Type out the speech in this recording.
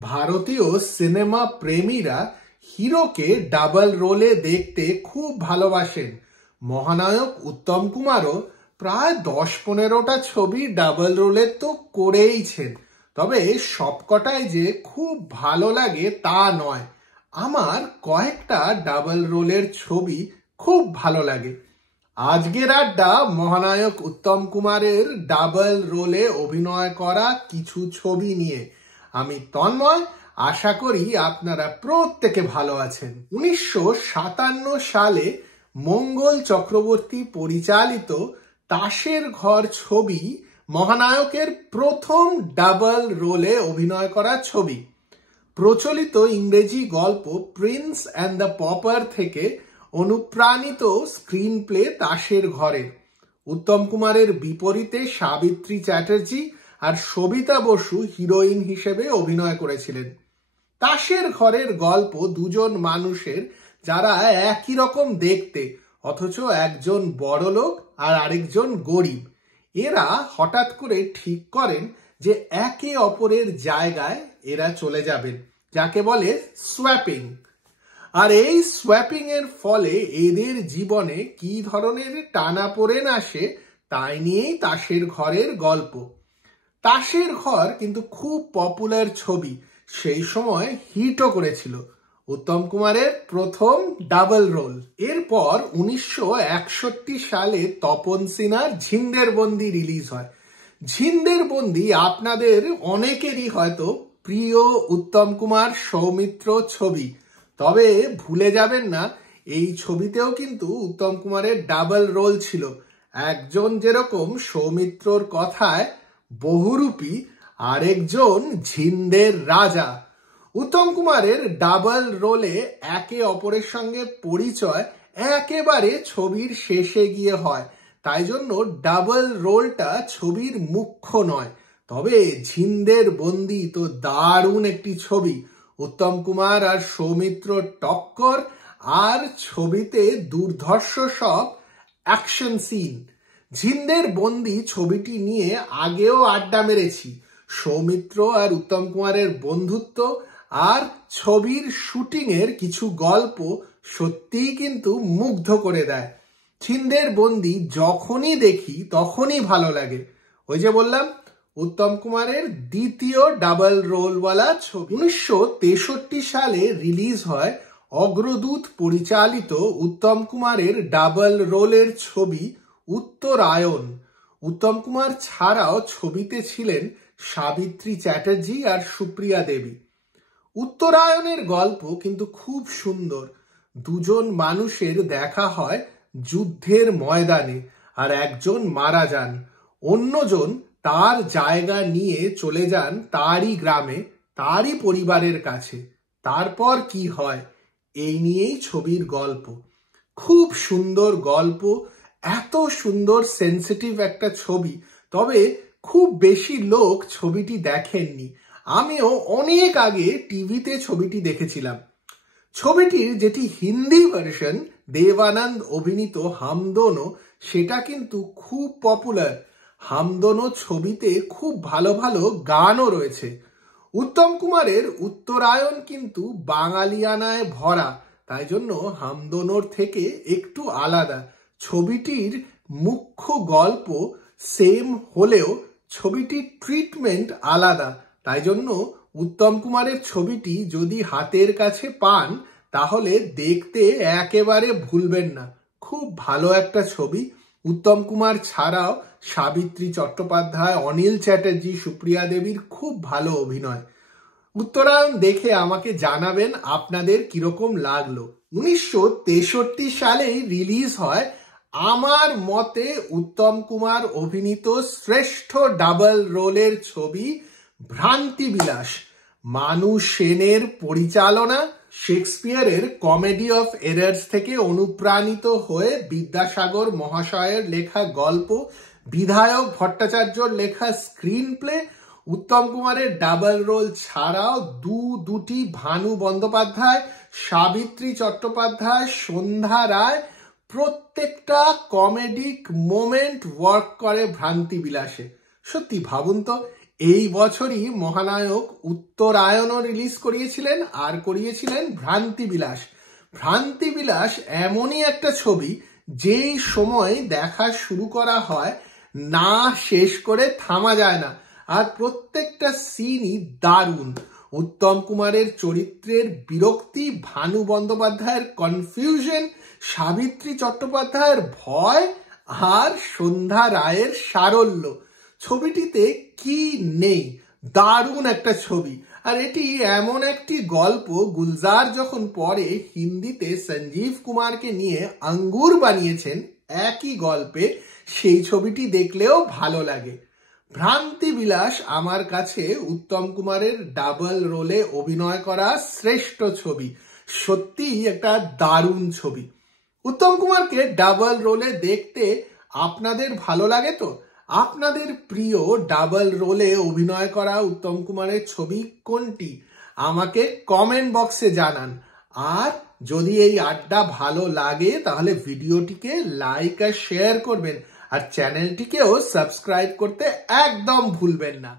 ভারতীয় cinema প্রেমীরা হিরোকে double রোলে দেখতে খুব ভালোবাসেন। মহানায়ক উত্তম কুমারও প্রায় 10-15টা ছবি ডাবল রোলের তো করেইছেন। তবে সবকটাই যে খুব ভালো লাগে তা নয়। আমার কয়েকটা ডাবল রোলের ছবি খুব ভালো লাগে। আজকের আড্ডা মহানায়ক উত্তম কুমারের ডাবল রোলে অভিনয় করা কিছু ছবি নিয়ে। আমি তন্ময়, আশা করি আপনারা প্রত্যেকে ভালো আছেন। 1957 সালে মঙ্গল চক্রবর্তী পরিচালিত তাসের ঘর ছবি মহানায়কের প্রথম ডাবল রোলে অভিনয় করা ছবি। প্রচলিত ইংরেজি গল্প প্রিন্স অ্যান্ড দ্য পপার থেকে অনুপ্রাণিত স্ক্রিন প্লে তাসের ঘরে। উত্তম কুমারের বিপরীতে সাবিত্রী চ্যাটার্জি আর সবিতা বসু হিরোইন হিসেবে অভিনয় করেছিলেন। তাসের ঘরের গল্প দুজন মানুষের যারা একই রকম দেখতে, অথচ একজন বড়লোক আর আরেকজন গরিব। এরা হঠাৎ করে ঠিক করেন যে একে অপরের জায়গায় এরা চলে যাবেন, যাকে বলে সোয়াপিং। আর এই সোয়াপিং এর ফলে এদের জীবনে কি ধরনের টানাপোড়েন আসে তাই নিয়েই তাসের ঘরের গল্প। তাসের ঘর কিন্তু খুব পপুলার ছবি, সেই সময় হিটও করেছিল। উত্তম কুমারের প্রথম ডাবল রোল। এরপর 1961 সালে তপন সিনহার ঝিন্দের বন্দি রিলিজ হয়। ঝিন্দের বন্দি আপনাদের অনেকেরই হয়তো প্রিয় উত্তম কুমার সৌমিত্র ছবি। তবে ভুলে যাবেন না, এই ছবিতেও কিন্তু উত্তম কুমারের ডাবল রোল ছিল। একজন যেরকম সৌমিত্রর কথায় বহুরূপী, আরেকজন ঝিন্দের রাজা। উত্তম কুমারের ডাবল রোলে একে অপরের সঙ্গে পরিচয় একেবারে ছবির শেষে গিয়ে হয়, তাই জন্য ডাবল রোলটা ছবির মুখ্য নয়। তবে ঝিন্দের বন্দি তো দারুণ একটি ছবি। উত্তম কুমার আর সৌমিত্র টক্কর, আর ছবিতে দুর্ধর্ষ সব অ্যাকশন সিন। ঝিন্দের বন্দি ছবিটি নিয়ে আগেও আড্ডা মেরেছি। সৌমিত্র আর উত্তম কুমারের বন্ধুত্ব আর ছবির শুটিং এর কিছু গল্প সত্যিই কিন্তু মুগ্ধ করে দেয়। ঝিন্দের বন্দি যখনই দেখি তখনই ভালো লাগে। ওই যে বললাম, উত্তম কুমারের দ্বিতীয় ডাবল রোলওয়ালা ছবি। 1963 সালে রিলিজ হয় অগ্রদূত পরিচালিত উত্তম কুমারের ডাবল রোলের ছবি উত্তরায়ণ। উত্তম কুমার ছাড়াও ছবিতে ছিলেন সাবিত্রী চ্যাটার্জি আর সুপ্রিয়া দেবী। উত্তরায়ণের গল্প কিন্তু খুব সুন্দর। দুজন মানুষের দেখা হয় যুদ্ধের ময়দানে, আর একজন মারা যান, অন্যজন তার জায়গা নিয়ে চলে যান তারই গ্রামে, তারই পরিবারের কাছে। তারপর কি হয় এই নিয়েই ছবির গল্প। খুব সুন্দর গল্প, এত সুন্দর সেন্সিটিভ একটা ছবি। তবে খুব বেশি লোক ছবিটি দেখেননি। আমিও অনেক আগে টিভিতে ছবিটি দেখেছিলাম। ছবিটির যেটি হিন্দি ভার্সন দেবানন্দ অভিনীত হাম দোনো, সেটা কিন্তু খুব পপুলার। হাম দোনো ছবিতে খুব ভালো ভালো গানও রয়েছে। উত্তম কুমারের উত্তরায়ণ কিন্তু বাঙালিয়ানায় ভরা, তাই জন্য হাম দোনোর থেকে একটু আলাদা। ছবিটির মুখ্য গল্প সেম হলেও ছবিটির ট্রিটমেন্ট আলাদা, তাই জন্য উত্তম কুমারের ছবিটি যদি হাতের কাছে পান তাহলে দেখতে একেবারে ভুলবেন না। খুব ভালো একটা ছবি। উত্তম কুমার ছাড়াও সাবিত্রী চট্টোপাধ্যায়, অনিল চ্যাটার্জি, সুপ্রিয়া দেবীর খুব ভালো অভিনয়। উত্তরায়ণ দেখে আমাকে জানাবেন আপনাদের কিরকম লাগলো। 1963 সালেই রিলিজ হয় আমার মতে উত্তম কুমার অভিনীত শ্রেষ্ঠ ডাবল রোলের ছবি ভ্রান্তিবিলাস। মানু সেনের পরিচালনা, শেক্সপিয়ারের কমেডি অফ এরার্স থেকে অনুপ্রাণিত হয়ে বিদ্যাসাগর মহাশয়ের লেখা গল্প, বিধায়ক ভট্টাচার্যর লেখা স্ক্রিন প্লে। উত্তম কুমারের ডাবল রোল ছাড়াও দুটি ভানু বন্দ্যোপাধ্যায়, সাবিত্রী চট্টোপাধ্যায়, সন্ধ্যা রায়, প্রত্যেকটা কমেডিক মোমেন্ট ওয়ার্ক করে ভ্রান্তিবিলাসে। সত্যি ভাবুন তো, এই বছরই মহানায়ক উত্তরায়ণও রিলিজ করিয়েছিলেন আর করিয়েছিলেন ভ্রান্তিবিলাস। ভ্রান্তিবিলাস এমনই একটা ছবি যেই সময় দেখা শুরু করা হয় না শেষ করে থামা যায় না, আর প্রত্যেকটা সিনই দারুণ। উত্তম কুমারের চরিত্রের বিরক্তি, ভানু বন্দ্যোপাধ্যায়ের কনফিউশন, সাবিত্রী চট্টোপাধ্যায়ের ভয় আর সন্ধ্যা রায়ের সারল্য, ছবিটিতে কি নেই। দারুণ একটা ছবি। আর এটি এমন একটি গল্প, গুলজার যখন পরে হিন্দিতে সঞ্জীব কুমারকে নিয়ে আঙ্গুর বানিয়েছেন একই গল্পে, সেই ছবিটি দেখলেও ভালো লাগে। ভ্রান্তিবিলাস আমার কাছে উত্তম কুমারের ডাবল রোলে অভিনয় করা শ্রেষ্ঠ ছবি। সত্যিই একটা দারুণ ছবি। উত্তম কুমারকে ডাবল রোলে দেখতে আপনাদের ভালো লাগে তো? আপনাদের প্রিয় ডাবল রোলে অভিনয় করা উত্তম কুমারের ছবি কোনটি আমাকে কমেন্ট বক্সে জানান। আর যদি এই আড্ডা ভালো লাগে তাহলে ভিডিওটিকে লাইক আর শেয়ার করবেন, আর চ্যানেলটিকেও সাবস্ক্রাইব করতে একদম ভুলবেন না।